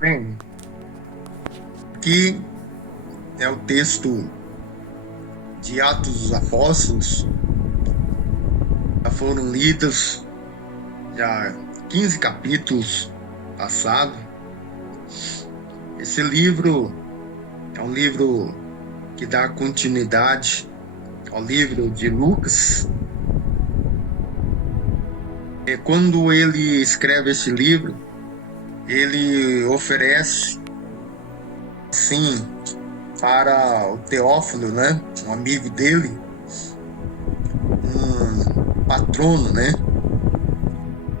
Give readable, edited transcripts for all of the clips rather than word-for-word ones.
Bem, aqui é o texto de Atos dos Apóstolos. Já foram lidos já 15 capítulos passados. Esse livro é um livro que dá continuidade ao livro de Lucas. Quando ele escreve esse livro, ele oferece, sim, para o Teófilo, né, um amigo dele, um patrono, né,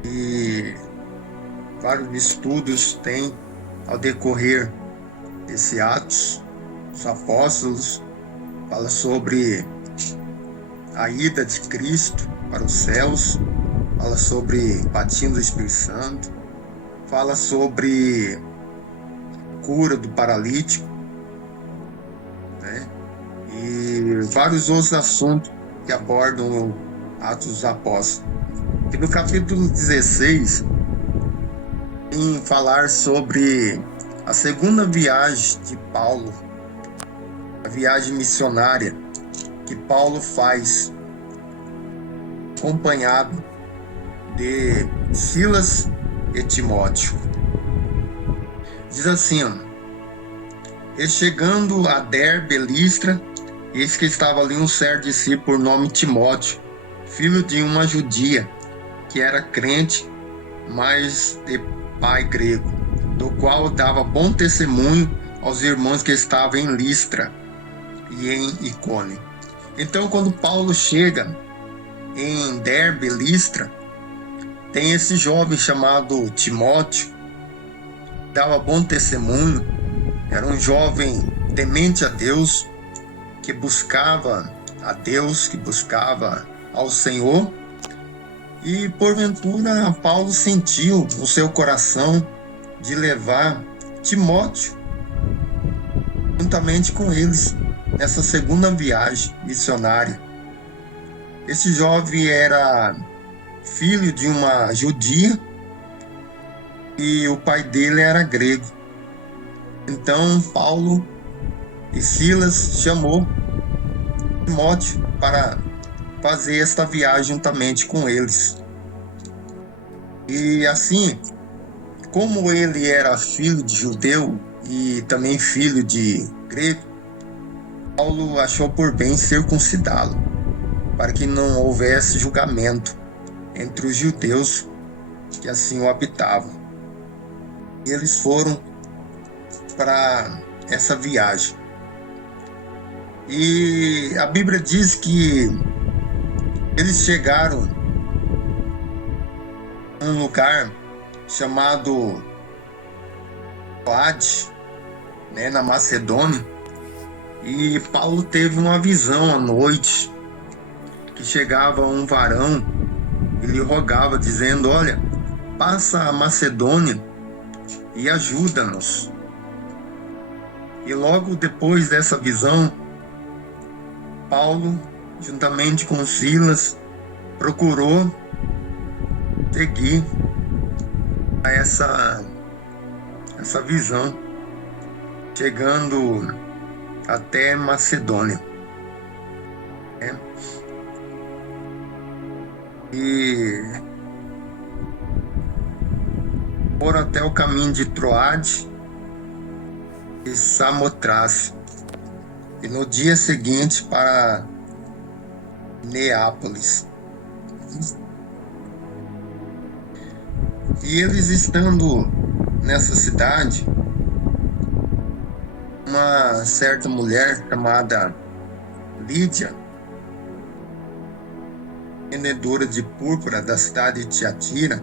e vários estudos tem ao decorrer desse Atos dos Apóstolos, fala sobre a ida de Cristo para os céus, fala sobre batismo do Espírito Santo, fala sobre cura do paralítico, né? E vários outros assuntos que abordam o Atos dos Apóstolos. E no capítulo 16, em falar sobre a segunda viagem de Paulo, a viagem missionária que Paulo faz, acompanhado de Silas e Timóteo. Diz assim, ó: e chegando a Derbe, Listra, eis que estava ali um certo discípulo por nome Timóteo, filho de uma judia, que era crente, mas de pai grego, do qual dava bom testemunho aos irmãos que estavam em Listra e em Icônio. Então, quando Paulo chega em Derbe, Listra, tem esse jovem chamado Timóteo, dava bom testemunho, era um jovem temente a Deus, que buscava a Deus, que buscava ao Senhor. E porventura Paulo sentiu no seu coração de levar Timóteo juntamente com eles nessa segunda viagem missionária. Esse jovem era filho de uma judia e o pai dele era grego. Então Paulo e Silas chamou Timóteo para fazer esta viagem juntamente com eles. E assim, como ele era filho de judeu e também filho de grego, Paulo achou por bem circuncidá-lo, para que não houvesse julgamento entre os judeus que assim o habitavam. E eles foram para essa viagem. E a Bíblia diz que eles chegaram a um lugar chamado Troade, né, na Macedônia, e Paulo teve uma visão à noite, que chegava um varão e lhe rogava, dizendo: olha, passa a Macedônia e ajuda-nos. E logo depois dessa visão, Paulo, juntamente com Silas, procurou seguir a essa visão, chegando até Macedônia. E foram até o caminho de Troade e Samotrace, e no dia seguinte para Neápolis. E eles estando nessa cidade, uma certa mulher chamada Lídia, vendedora de púrpura da cidade de Tiatira,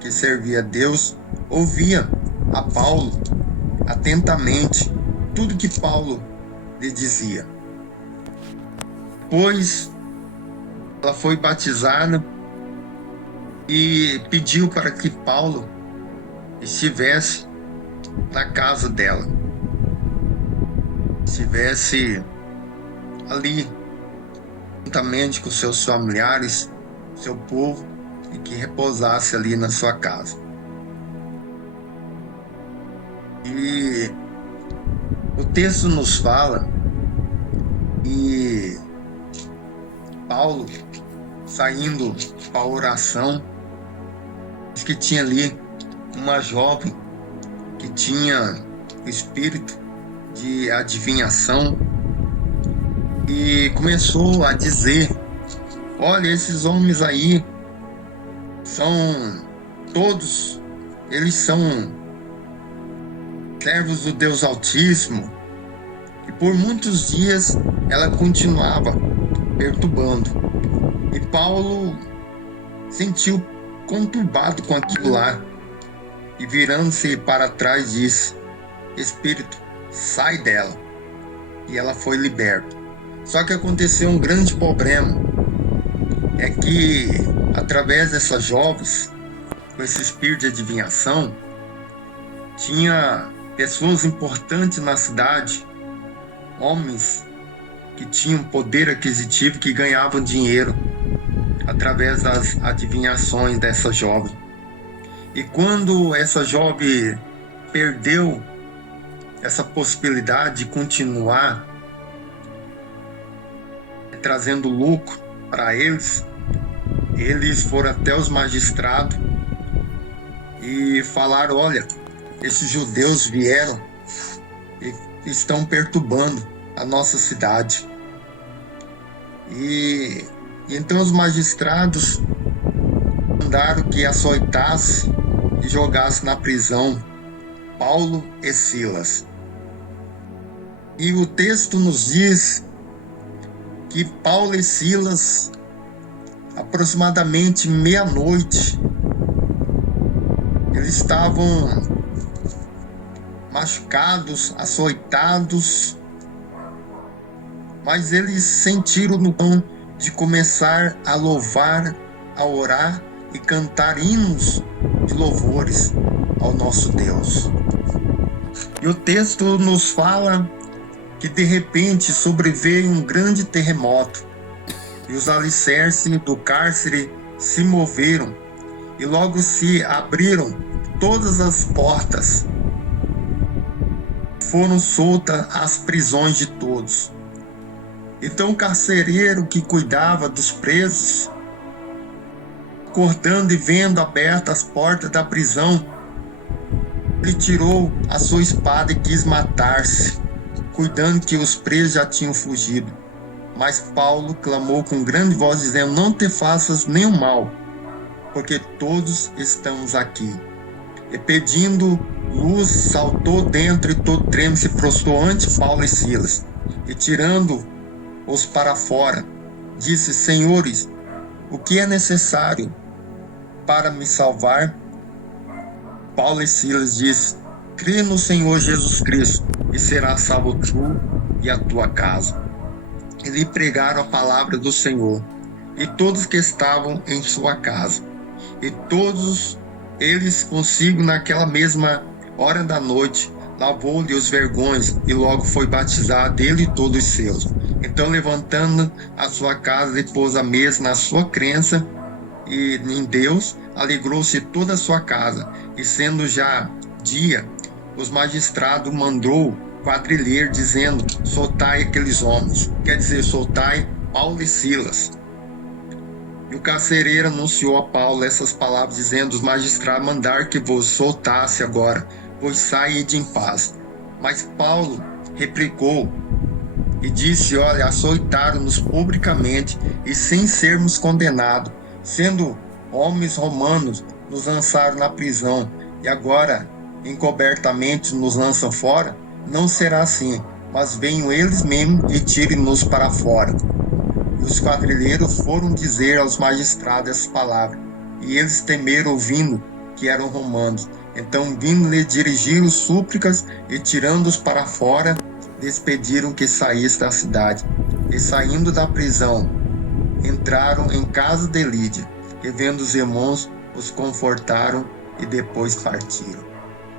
que servia a Deus, ouvia a Paulo atentamente tudo que Paulo lhe dizia. Pois ela foi batizada e pediu para que Paulo estivesse na casa dela, estivesse ali juntamente com seus familiares, seu povo, e que repousasse ali na sua casa. E o texto nos fala que Paulo, saindo para a oração, diz que tinha ali uma jovem que tinha o espírito de adivinhação e começou a dizer: olha, esses homens aí são todos, eles são servos do Deus Altíssimo. E por muitos dias ela continuava perturbando. E Paulo sentiu conturbado com aquilo lá. E virando-se para trás disse: Espírito, sai dela. E ela foi liberta. Só que aconteceu um grande problema. É que através dessas jovens, com esse espírito de adivinhação, tinha pessoas importantes na cidade, homens que tinham poder aquisitivo, que ganhavam dinheiro através das adivinhações dessa jovem. E quando essa jovem perdeu essa possibilidade de continuar trazendo lucro para eles foram até os magistrados e falaram: olha, esses judeus vieram e estão perturbando a nossa cidade. E então os magistrados mandaram que açoitasse e jogasse na prisão Paulo e Silas. E o texto nos diz que Paulo e Silas, aproximadamente meia-noite, eles estavam machucados, açoitados, mas eles sentiram no dom de começar a louvar, a orar e cantar hinos de louvores ao nosso Deus. E o texto nos fala que de repente sobreveio um grande terremoto e os alicerces do cárcere se moveram e logo se abriram todas as portas. Foram soltas as prisões de todos. Então o carcereiro que cuidava dos presos, acordando e vendo abertas as portas da prisão, ele tirou a sua espada e quis matar-se, cuidando que os presos já tinham fugido. Mas Paulo clamou com grande voz, dizendo: não te faças nenhum mal, porque todos estamos aqui. E pedindo luz, saltou dentro e todo treme se prostrou ante Paulo e Silas. E tirando-os para fora, disse: senhores, o que é necessário para me salvar? Paulo e Silas disse: crê no Senhor Jesus Cristo e serás salvo tu e a tua casa. E lhe pregaram a palavra do Senhor e todos que estavam em sua casa. E todos eles consigo naquela mesma hora da noite lavou-lhe os vergões e logo foi batizado ele e todos os seus. Então, levantando a sua casa, ele pôs a mesa na sua crença e em Deus, alegrou-se toda a sua casa. E sendo já dia, os magistrados mandou quadrilheiro, dizendo: soltai aqueles homens, quer dizer, soltai Paulo e Silas. E o carcereiro anunciou a Paulo essas palavras, dizendo: os magistrados mandaram que vos soltasse agora, pois saíde em paz. Mas Paulo replicou e disse: olha, açoitaram-nos publicamente e sem sermos condenados, sendo homens romanos, nos lançaram na prisão e agora encobertamente nos lançam fora. Não será assim, mas venham eles mesmos e tirem-nos para fora. E os quadrilheiros foram dizer aos magistrados essas palavras, e eles temeram ouvindo que eram romanos. Então, vindo-lhe, dirigiram súplicas e, tirando-os para fora, lhes pediram que saísse da cidade. E, saindo da prisão, entraram em casa de Lídia, e vendo os irmãos, os confortaram e depois partiram.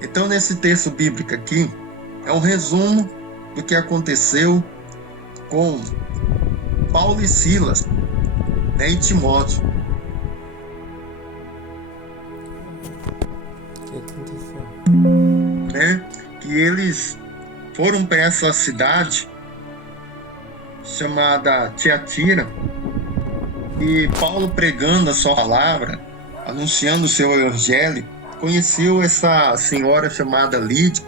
Então, nesse texto bíblico aqui, é um resumo do que aconteceu com Paulo e Silas, né, e Timóteo. O que aconteceu? Né? que eles foram para essa cidade chamada Tiatira, e Paulo, pregando a sua palavra, anunciando o seu evangelho, conheceu essa senhora chamada Lídia,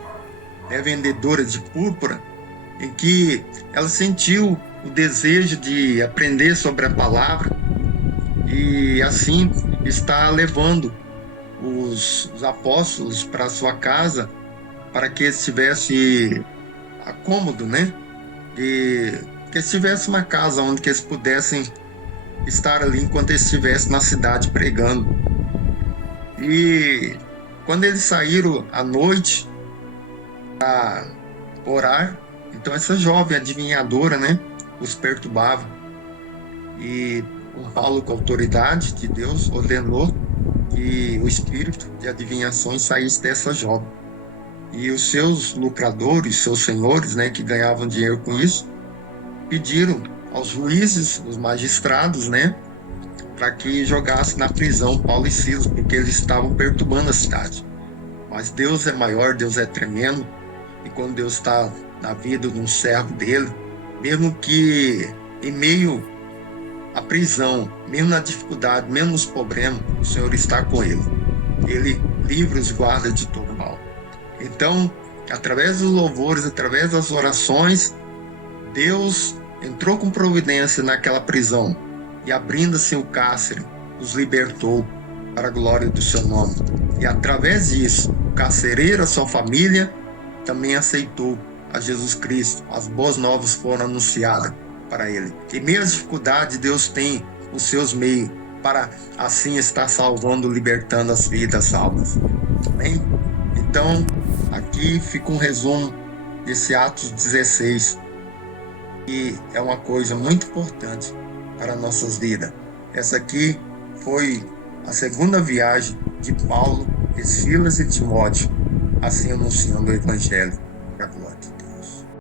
vendedora de púrpura, em que ela sentiu o desejo de aprender sobre a palavra e assim está levando os apóstolos para sua casa para que estivesse cômodo, né? E que estivesse uma casa onde que eles pudessem estar ali enquanto eles estivessem na cidade pregando. E quando eles saíram à noite para orar, então essa jovem adivinhadora, né, os perturbava. E o Paulo, com a autoridade de Deus, ordenou que o espírito de adivinhações saísse dessa jovem. E os seus lucradores, seus senhores, né, que ganhavam dinheiro com isso, pediram aos juízes, os magistrados, né, para que jogassem na prisão Paulo e Silas, porque eles estavam perturbando a cidade. Mas Deus é maior, Deus é tremendo, e quando Deus está na vida de um servo dele, mesmo que em meio à prisão, mesmo na dificuldade, mesmo nos problemas, o Senhor está com ele. Ele livra os guarda de todo mal. Então, através dos louvores, através das orações, Deus entrou com providência naquela prisão e, abrindo-se o cárcere, os libertou para a glória do seu nome. E através disso, o carcereiro, a sua família, também aceitou a Jesus Cristo. As boas novas foram anunciadas para ele. Em meio às dificuldades, Deus tem os seus meios para assim estar salvando, libertando as vidas, almas. Amém? Então, aqui fica um resumo desse Atos 16, que é uma coisa muito importante para nossas vidas. Essa aqui foi a segunda viagem de Paulo, Silas e Timóteo, assim anunciando o Evangelho.